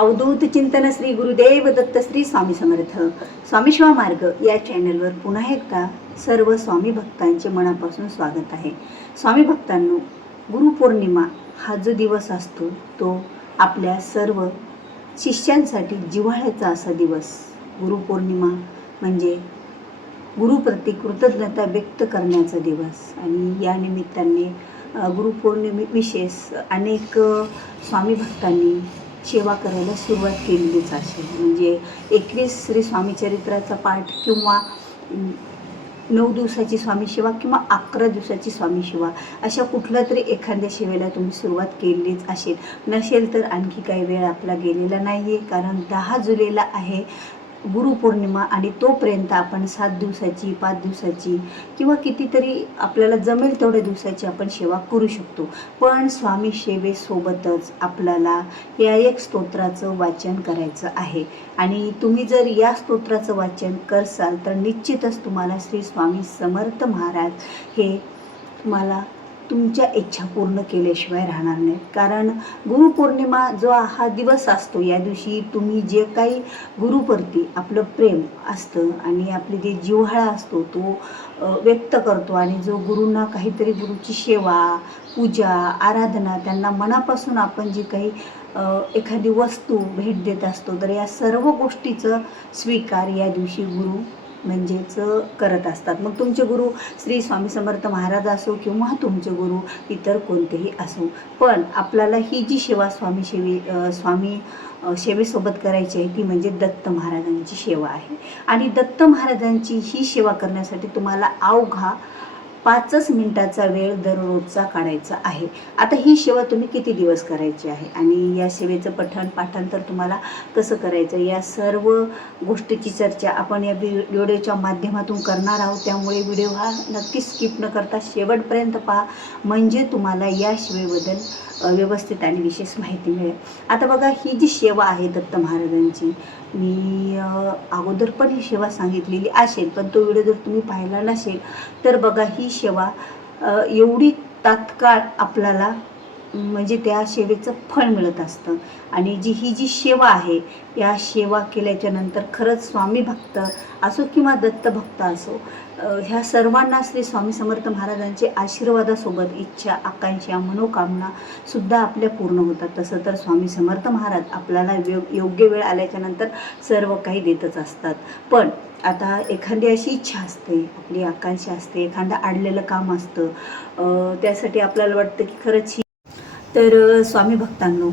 अवधूत चिंतन श्री गुरुदेव दत्त श्री स्वामी समर्थ स्वामी शिवा मार्ग या चॅनलवर पुन्हा एकदा सर्व स्वामी भक्तांचे मनापासून स्वागत आहे। स्वामी भक्तांनो, गुरुपौर्णिमा हा जो दिवस असतो तो आपल्या सर्व शिष्यांसाठी जिव्हाळ्याचा असा दिवस। गुरुपौर्णिमा म्हणजे गुरुप्रती कृतज्ञता व्यक्त करण्याचा दिवस आणि या निमित्ताने गुरुपौर्णिमेविशेष अनेक स्वामी भक्तांनी सेवा करायला सुरुवात केलेलीच असेल। म्हणजे 21 श्री स्वामी चरित्राचा पाठ किंवा 9 दिवसाची स्वामी सेवा किंवा 11 दिवसाची स्वामी सेवा अशा कुठल्या तरी एखाद्या सेवेला तुम्ही सुरुवात केलीच असेल। नसेल तर आणखी काही वेळ आपला गेलेला नाही आहे, कारण 10 जुलैला आहे गुरुपौर्णिमा आणि तोपर्यंत आपण 7 दिवसाची 5 दिवसाची किंवा कितीतरी आपल्याला जमेल तेवढ्या दिवसाची आपण सेवा करू शकतो। पण स्वामी सेवेसोबतच आपल्याला या एक स्तोत्राचं वाचन करायचं आहे आणि तुम्ही जर या स्तोत्राचं वाचन करसाल तर निश्चितच तुम्हाला श्री स्वामी समर्थ महाराज हे तुम्हाला तुमच्या इच्छा पूर्ण केल्याशिवाय राहणार नाही। कारण गुरुपौर्णिमा जो हा दिवस असतो, या दिवशी तुम्ही जे काही गुरुप्रती आपलं प्रेम असतं आणि आपली जे जिव्हाळा असतो तो व्यक्त करतो आणि जो गुरूंना काहीतरी गुरुची सेवा पूजा आराधना त्यांना मनापासून आपण जी काही एखादी वस्तू भेट देत असतो, तर या सर्व गोष्टीचं स्वीकार या दिवशी गुरु म्हणजेच करत असतात। मग तुमचे गुरु श्री स्वामी समर्थ महाराज असो किंवा तुमचे गुरु इतर कोणतेही असो, पण आपल्याला ही जी सेवा स्वामी सेवेसोबत करायची आहे ती म्हणजे दत्त महाराजांची सेवा आहे। आणि दत्त महाराजांची ही सेवा करण्यासाठी तुम्हाला अवघा 5 मिनिटाचा वेळ दररोजचा काढायचा आहे। आता ही सेवा तुम्ही किती दिवस करायची आहे आणि या सेवेचं पठण पाठांतर तुम्हाला कसं करायचं या सर्व गोष्टीची चर्चा आपण या व्हिडिओच्या माध्यमातून करणार आहोत। त्यामुळे व्हिडिओ हा नक्की स्किप न करता शेवटपर्यंत पहा, म्हणजे तुम्हाला या सेवेबद्दल व्यवस्थित आणि विशेष माहिती मिळेल। आता बघा, ही जी सेवा आहे दत्त महाराजांची, मी अगोदर पण ही सेवा सांगितलेली असेल, पण तो व्हिडिओ जर तुम्ही पाहिला नसेल तर बघा, ही सेवा एवढी तात्काळ आपल्याला म्हणजे त्या सेवेचं फळ मिळत असतं। आणि ही जी सेवा आहे या सेवा केल्याच्या नंतर खरंच स्वामी भक्त असो किंवा दत्त भक्त असो, ह्या सर्वांना श्री स्वामी समर्थ महाराजांचे आशीर्वादासोबत इच्छा आकांक्षा मनोकामना सुद्धा आपल्या पूर्ण होतात। तसं तर स्वामी समर्थ महाराज आपल्याला योग्य वेळ आल्याच्या नंतर सर्व काही देतच असतात। पण आता एखादी अशी इच्छा असते, आपली आकांक्षा असते, एखादं अडलेलं काम असतं, त्यासाठी आपल्याला वाटतं की खरंच तर स्वामी भक्तांनो,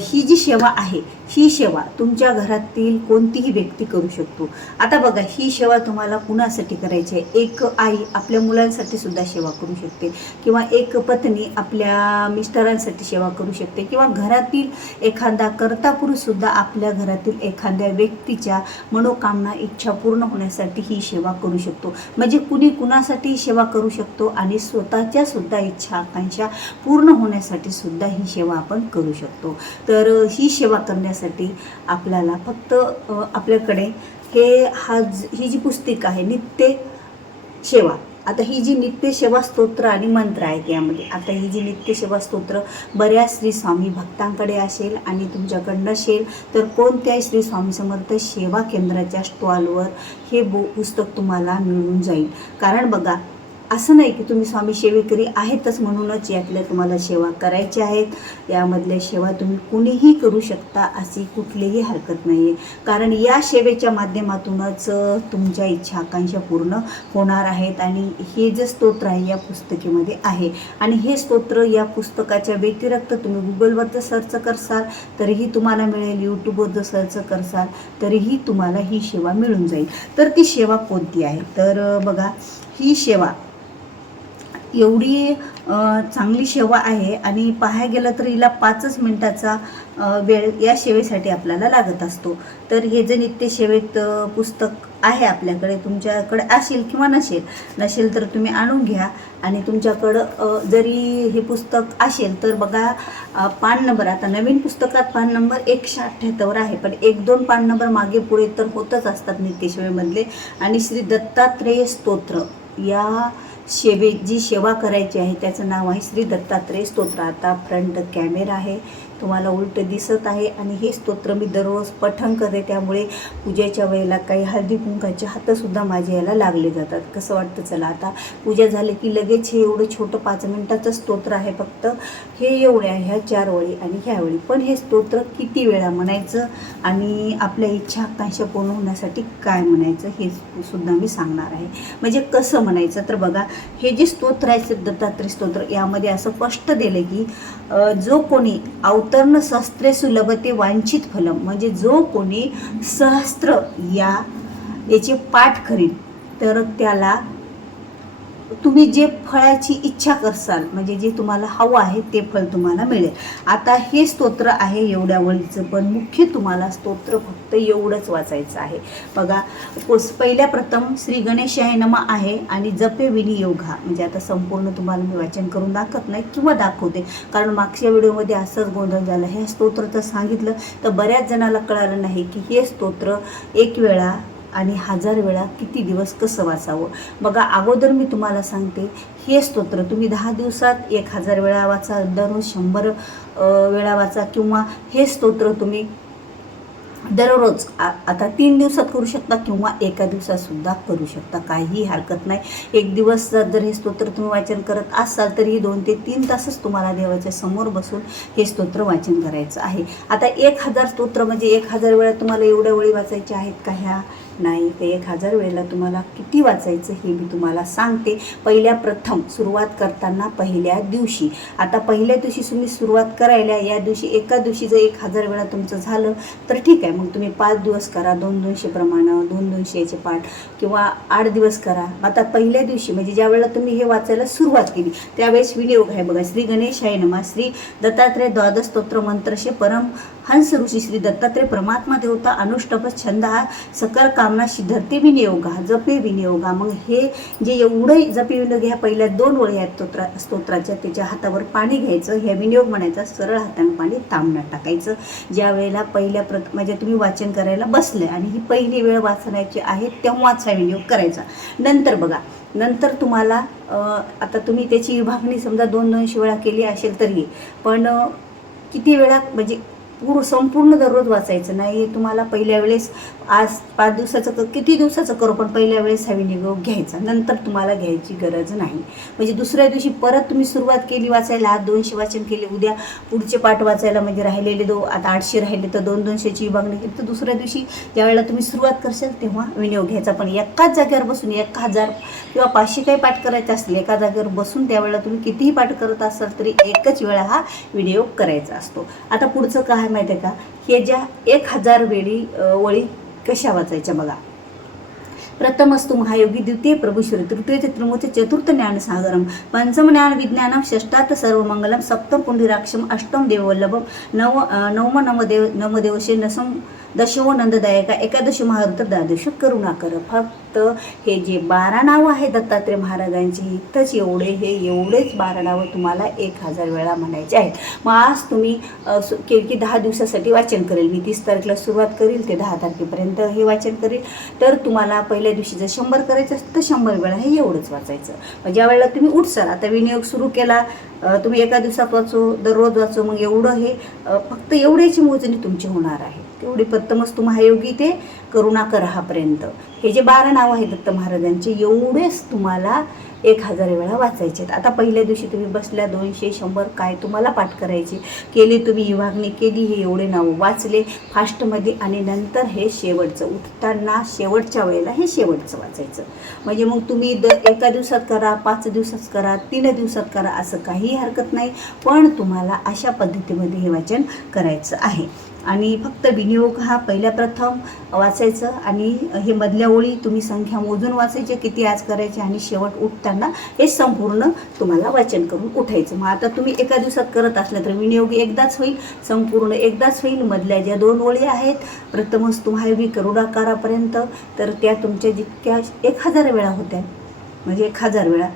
ही जी सेवा आहे ही सेवा तुमच्या घरातील कोणतीही व्यक्ती करू शकतो। आता बघा, ही सेवा तुम्हाला कुणासाठी करायची आहे? एक आई आपल्या मुलांसाठी सुद्धा सेवा करू शकते, किंवा एक पत्नी आपल्या मिस्टरांसाठी सेवा करू शकते, किंवा घरातील एखादा कर्ता पुरुष सुद्धा आपल्या घरातील एखाद्या व्यक्तीच्या मनोकामना इच्छा पूर्ण होण्यासाठी ही सेवा करू शकतो। म्हणजे कुणी कुणासाठी सेवा करू शकतो आणि स्वतःच्या सुद्धा इच्छा आकांक्षा पूर्ण होण्यासाठी सुद्धा ही सेवा आपण करू शकतो। तर ही सेवा करण्यासाठी आपल्याला फक्त आपल्याकडे ही जी पुस्तिका आहे नित्य सेवा, आता ही जी नित्य सेवा स्तोत्र आणि मंत्र आहेत यामध्ये, आता ही जी नित्य सेवा स्तोत्र बऱ्याच श्री स्वामी भक्तांकडे असेल आणि तुमच्याकडे नसेल तर कोणत्याही श्री स्वामी समर्थ सेवा केंद्राच्या स्टॉलवर हे पुस्तक तुम्हाला मिळून जाईल। कारण बघा, असं नाही की तुम्ही स्वामी सेवेकरी आहेतच म्हणूनच यातल्या तुम्हाला सेवा करायची आहेत। यामधल्या सेवा तुम्ही कुणीही करू शकता, अशी कुठलीही हरकत नाही आहे। कारण या सेवेच्या माध्यमातूनच तुमच्या इच्छा आकांक्षा पूर्ण होणार आहेत। आणि हे जे स्तोत्र आहे या पुस्तकेमध्ये आहे, आणि हे स्तोत्र या पुस्तकाच्या व्यतिरिक्त तुम्ही गुगलवर जर सर्च करसाल तरीही तुम्हाला मिळेल, यूट्यूबवर जर सर्च करसाल तरीही तुम्हाला ही सेवा मिळून जाईल। तर ती सेवा कोणती आहे? तर बघा, ही सेवा एवढी चांगली सेवा आहे आणि पाहायला गेलं तर हिला 5 मिनिटाचा वेळ या सेवेसाठी आपल्याला लागत असतो। तर हे जे नित्य सेवेत पुस्तक आहे आपल्याकडे, तुमच्याकडे असेल किंवा नसेल तर तुम्ही आणून घ्या। आणि तुमच्याकडं जरी हे पुस्तक असेल तर बघा, पान नंबर आता नवीन पुस्तकात पान नंबर 178 आहे, पण 1-2 पान नंबर मागे पुढे तर होतच असतात नित्य सेवेमधले। आणि श्री दत्तात्रेय स्तोत्र या जी सेवा करायची आहे त्याचं नाव आहे श्री दत्तात्रेय स्तोत्र। आता फ्रंट कॅमेरा आहे, तुम्हाला उलट दिसत आहे आणि हे स्तोत्र मी दररोज पठण करते, त्यामुळे पूजेच्या वेळेला काही हळदी कुंकाचे हातसुद्धा माझ्या याला लागले जातात. कसं वाटतं? चला आता पूजा झाली की लगेच हे एवढं छोटं 5 मिनिटाचं स्तोत्र आहे, फक्त हे एवढे आहे, ह्या 4 ओळी आणि ह्या वेळी. पण हे स्तोत्र किती वेळा म्हणायचं आणि आपल्या इच्छा आकांक्षा पूर्ण होण्यासाठी काय म्हणायचं हे सुद्धा मी सांगणार आहे. म्हणजे कसं म्हणायचं तर बघा, हे जे स्तोत्र आहे दत्तात्रय स्तोत्र, यामध्ये असं स्पष्ट दिलं की जो कोणी अवतर्ण शस्त्रे सुलभते वांछित फलम, म्हणजे जो कोणी सहस्त्र याचे पाठ करील तर त्याला तुम्ही जे फळाची इच्छा करसाल, म्हणजे जे तुम्हाला हवं आहे ते फळ तुम्हाला मिळेल. आता हे स्तोत्र आहे एवढ्या वळीचं, पण मुख्य तुम्हाला स्तोत्र फक्त एवढंच वाचायचं आहे. बघा, पहिल्या प्रथम श्री गणेशाय नमः आहे आणि जपे विनियोगा, म्हणजे आता संपूर्ण तुम्हाला मी वाचन करून दाखवत नाही किंवा दाखवते, कारण मागच्या व्हिडिओमध्ये असंच गोंधळ झाला. हे स्तोत्र तर सांगितलं तर बऱ्याच जणाला कळालं नाही की हे स्तोत्र 1 वेळा आणि 1000 वेळा किती दिवस कसं वाचावं. बघा, अगोदर मी तुम्हाला सांगते, हे स्तोत्र तुम्ही 10 दिवसात 1000 वेळा वाचा, दररोज 100 वेळा वाचा, किंवा हे स्तोत्र तुम्ही दररोज आता 3 दिवसात करू शकता किंवा एका दिवसात सुद्धा करू शकता, काही हरकत नाही. 1 दिवस जर हे स्तोत्र तुम्ही वाचन करत असाल तरी 2 ते 3 तासच तुम्हाला देवाच्या समोर बसून हे स्तोत्र वाचन करायचं आहे. आता 1000 स्तोत्र म्हणजे 1000 वेळा तुम्हाला एवढ्या वेळी वाचायचे आहेत का? ह्या नाही. ते 1000 वेळेला तुम्हाला किती वाचायचं हे मी तुम्हाला सांगते. पहिल्या प्रथम सुरुवात करताना पहिल्या दिवशी, आता पहिल्या दिवशी तुम्ही सुरुवात करायला या दिवशी एका दिवशी जर 1000 वेळा तुमचं झालं तर ठीक आहे, मग तुम्ही 5 दिवस करा, 200 प्रमाणे 200 पाठ, किंवा 8 दिवस करा. आता पहिल्या दिवशी म्हणजे ज्या वेळेला तुम्ही हे वाचायला सुरुवात केली त्यावेळेस विनियोग आहे. बघा, श्री गणेशाय नमः, श्री दत्तात्रय द्वादश स्तोत्र मंत्रशे परम हंस ऋषी श्री दत्तात्रय परमात्मा देवता अनुष्टप छंद हा सकल कामना सिद्धते विनियोगा जपे विनियोगा. मग हे जे एवढं जपे विनियोग, ह्या पहिल्या 2 ओळी आहेत स्तोत्राच्या, त्याच्या हातावर पाणी घ्यायचं, ह्या विनियोग म्हणायचा, सरळ हाताने पाणी तांबण्यात टाकायचं. ज्या वेळेला पहिल्या म्हणजे तुम्ही वाचन करायला बसले आणि ही पहिली वेळ वाचण्याची आहे तेव्हाच हा विनियोग करायचा. नंतर बघा, नंतर तुम्हाला आता तुम्ही त्याची विभागणी समजा 200 वेळा केली असेल तरी, पण किती वेळा म्हणजे संपूर्ण दररोज वाचायचं नाही. तुम्हाला पहिल्या वेळेस आज 5 दिवसाचं किती दिवसाचं करू, पण पहिल्या वेळेस हा विनियोग घ्यायचा, नंतर तुम्हाला घ्यायची गरज नाही. म्हणजे दुसऱ्या दिवशी परत तुम्ही सुरुवात केली वाचायला, आज 200 वाचन केले, उद्या पुढचे पाठ वाचायला म्हणजे राहिलेले आता 800 राहिले तर 200ची विभागणी केली, तर दुसऱ्या दिवशी ज्यावेळेला तुम्ही सुरुवात करशाल तेव्हा विनियोग घ्यायचा. पण एकाच जागेवर बसून 1000 किंवा 500 काही पाठ करायचे असले एका जागेवर बसून त्यावेळेला तुम्ही कितीही पाठ करत असाल तरी एकच वेळा हा विनियोग करायचा असतो. आता पुढचं काय माहिती आहे का, हे ज्या 1000 ओळी कशा वाचायच्या बघा. प्रथमस्तु महायोगी, द्वितीय प्रभुश्री, तृतीय त्रिमूर्ती, चतुर्थ ज्ञान सागरम, पंचम ज्ञान विज्ञानम, षष्ठार्थ सर्वमंगलम, सप्तम पुंडरीकाक्षम, अष्टम देववल्लभम, नवम नमदेवशे, दशमो नंददायका, एकादशी महारुद्र, द्वादश करुणाकर. फक्त हे जे 12 नावं आहेत दत्तात्रय महाराजांची, इथंच एवढेच 12 नावं तुम्हाला 1000 वेळा म्हणायचे आहेत. मग आज तुम्ही की 10 दिवसासाठी वाचन करेल, मी 30 तारखेला सुरुवात करेल ते 10 तारखेपर्यंत हे वाचन करेल, तर तुम्हाला पहिल्या दिवशी जर 100 करायचं असतं तर 100 वेळा हे एवढंच वाचायचं. मग ज्या वेळेला तुम्ही उठसाल, आता विनियोग सुरू केला, तुम्ही एका दिवसात वाचो, दररोज वाचो, मग एवढं हे फक्त एवढ्याची मोजणी तुमची होणार आहे. तेवढी प्रथमस्तु महायोगी ते करुणाकर हापर्यंत हे जे 12 नाव आहेत दत्त महाराजांचे, एवढेच तुम्हाला 1000 वेळा वाचायचे आहेत. आता पहिल्या दिवशी तुम्ही बसल्या 200 100 काय तुम्हाला पाठ करायचे केले, तुम्ही विभागणी केली, हे एवढे नाव वाचले फास्टमध्ये, आणि नंतर हे शेवटचं उठताना शेवटच्या वेळेला हे शेवटचं वाचायचं. म्हणजे मग तुम्ही एका दिवसात करा, 5 दिवसात करा, 3 दिवसात करा, असं काही हरकत नाही, पण तुम्हाला अशा पद्धतीमध्ये हे वाचन करायचं आहे. आणि फक्त विनियोग हा पहिल्या प्रथम वाचायचं, आणि हे मधल्या ओळी तुम्ही संख्या मोजून वाचायचे किती आज करायचे, आणि शेवट उठताना हे संपूर्ण तुम्हाला वाचन करून उठायचं. मग आता तुम्ही एका दिवसात करत असलं तर विनियोग एकदाच होईल, संपूर्ण एकदाच होईल. मधल्या ज्या 2 ओळी आहेत प्रथमस्तु महायोगी करुणाकारापर्यंत, तर त्या तुमच्या जितक्या 1000 वेळा होत्या, म्हणजे 1000 वेळा,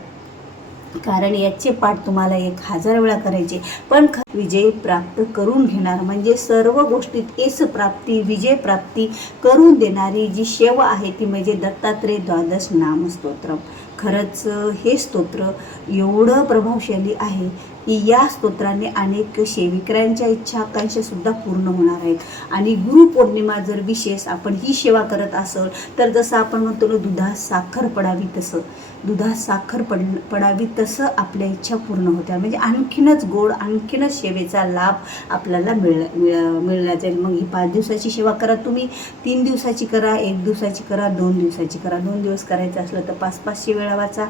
कारण याचे पाठ तुम्हाला 1000 वेळा करायचे. पण विजय प्राप्त करून घेणार, म्हणजे सर्व गोष्टीत यश प्राप्ती, विजय प्राप्ती करून देणारी जी सेवा आहे ती म्हणजे दत्तात्रय द्वादश नामस्तोत्र. खरंच हे स्तोत्र एवढं प्रभावशाली आहे की या स्तोत्राने अनेक सेविकांच्या इच्छा आकांक्षा सुद्धा पूर्ण होणार आहेत। आणि गुरुपौर्णिमा जर विशेष आपण ही सेवा करत असेल तर जसं आपण म्हणतो ना, दुधात साखर पडावी तसं, दुधात साखर पडावी तसं आपल्या इच्छा पूर्ण होत्या, म्हणजे आणखीनच गोड, आणखीनच सेवेचा लाभ आपल्याला मिळला जाईल। मग ही 5 दिवसाची सेवा करा तुम्ही, 3 दिवसाची करा, 1 दिवसाची करा, 2 दिवसाची करा। 2 दिवस करायचं असलं तर 500 वेळा वाचा,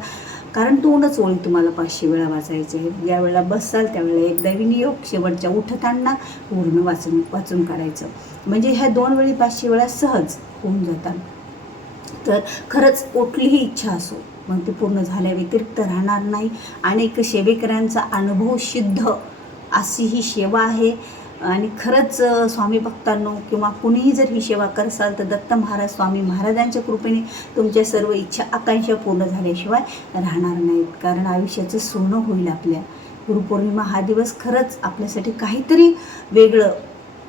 कारण 2च ओळी तुम्हाला 500 वेळा वाचायचे आहे। ज्या वेळेला बसाल त्यावेळेला एकदा विनियोग, शेवटच्या उठताना पूर्ण वाचून काढायचं, म्हणजे ह्या 2 वेळी 500 वेळा सहज होऊन जातात। तर खरंच कुठलीही इच्छा असो मग ती पूर्ण झाल्या व्यतिरिक्त राहणार नाही। अनेक सेवेकरांचा अनुभव सिद्ध अशी ही सेवा आहे। आणि खरंच स्वामी भक्तांनो किंवा कुणीही जर ही सेवा करसाल तर दत्त महाराज स्वामी महाराजांच्या कृपेने तुमच्या सर्व इच्छा आकांक्षा पूर्ण झाल्याशिवाय राहणार नाहीत, कारण आयुष्याचं सोनं होईल आपल्या। गुरुपौर्णिमा हा दिवस खरंच आपल्यासाठी काहीतरी वेगळं,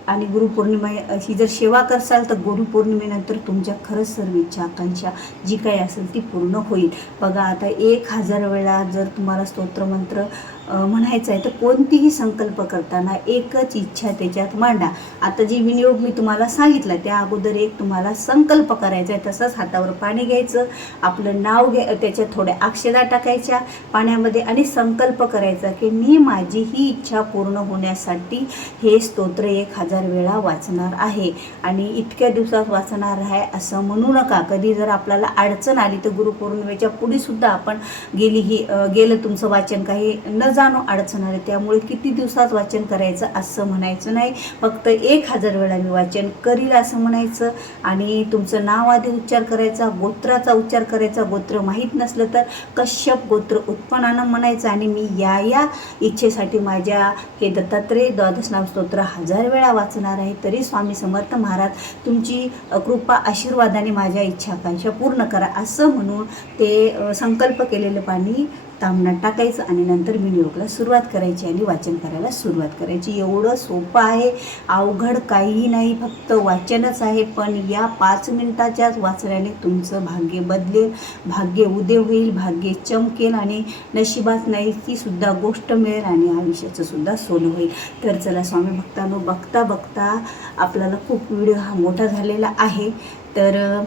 आणि गुरुपौर्णिमा अशी जर सेवा करसाल तर गुरुपौर्णिमेनंतर तुमच्या खरंच सर्व इच्छा आकांक्षा जी काही असेल ती पूर्ण होईल। बघा आता 1000 वेळा जर तुम्हाला स्तोत्रमंत्र म्हणायचं आहे तर कोणतीही संकल्प करताना एकच इच्छा त्याच्यात मांडा। आता जी विनियोग मी तुम्हाला सांगितलं त्या अगोदर एक तुम्हाला संकल्प करायचा आहे, तसंच हातावर पाणी घ्यायचं, आपलं नाव त्याच्यात थोड्या अक्षता टाकायच्या पाण्यामध्ये आणि संकल्प करायचा की मी माझी ही इच्छा पूर्ण होण्यासाठी हे स्तोत्र 1000 वेळा वाचणार आहे आणि इतक्या दिवसात वाचणार आहे असं म्हणू नका। कधी जर आपल्याला अडचण आली तर गुरुपौर्णिमेच्या पुढे सुद्धा आपण गेलं तुमचं वाचन काही न जाणो अडचण आली, त्यामुळे किती दिवसात वाचन करायचं असं म्हणायचं नाही, फक्त 1000 वेळा मी वाचन करील असं म्हणायचं। आणि तुमचं नाव आधी उच्चार करायचा, गोत्राचा उच्चार करायचा, गोत्र माहीत नसलं तर कश्यप गोत्र उत्पन्नानं म्हणायचं आणि मी या इच्छेसाठी माझ्या हे दत्तात्रेय द्वादश नाम स्तोत्र 1000 वेळा वाचणार आहे, तरी स्वामी समर्थ महाराज तुमची कृपा आशीर्वादाने माझ्या इच्छा आकांक्षा पूर्ण करा असं म्हणून ते संकल्प केलेलं पाणी तांबण्यात टाकायचं आणि नंतर विनियोगला सुरुवात करायची आणि वाचन करायला सुरुवात करायची। एवढं सोपं आहे, अवघड काहीही नाही, फक्त वाचनच आहे। पण या 5 मिनिटाच्याच वाचण्याने तुमचं भाग्य बदलेल, भाग्य उदय होईल, भाग्य चमकेल आणि नशिबात नाही ती सुद्धा गोष्ट मिळेल आणि आयुष्याचं सुद्धा सोनं होईल। तर चला स्वामी भक्तांनो, बघता बघता आपल्याला खूप व्हिडिओ हा मोठा झालेला आहे, तर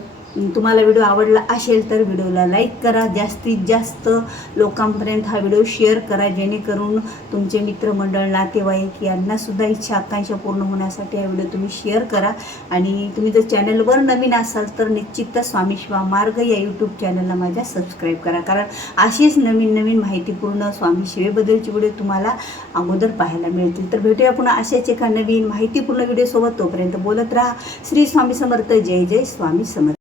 तुम्हाला व्हिडिओ आवडला असेल तर व्हिडिओला लाईक करा, जास्तीत जास्त लोकांपर्यंत हा व्हिडिओ शेअर करा, जेणेकरून तुमचे मित्रमंडळ नातेवाईक यांनासुद्धा इच्छा आकांक्षा पूर्ण होण्यासाठी हा व्हिडिओ तुम्ही शेअर करा। आणि तुम्ही जर चॅनलवर नवीन असाल तर निश्चितच स्वामी शिवा मार्ग या यूट्यूब चॅनलला माझ्या सबस्क्राईब करा, कारण अशीच नवीन नवीन माहितीपूर्ण स्वामी शिवेबद्दलची व्हिडिओ तुम्हाला अगोदर पाहायला मिळतील। तर भेटूया पुन्हा अशाच एका नवीन माहितीपूर्ण व्हिडिओसोबत, तोपर्यंत बोलत राहा श्री स्वामी समर्थ, जय जय स्वामी समर्थ।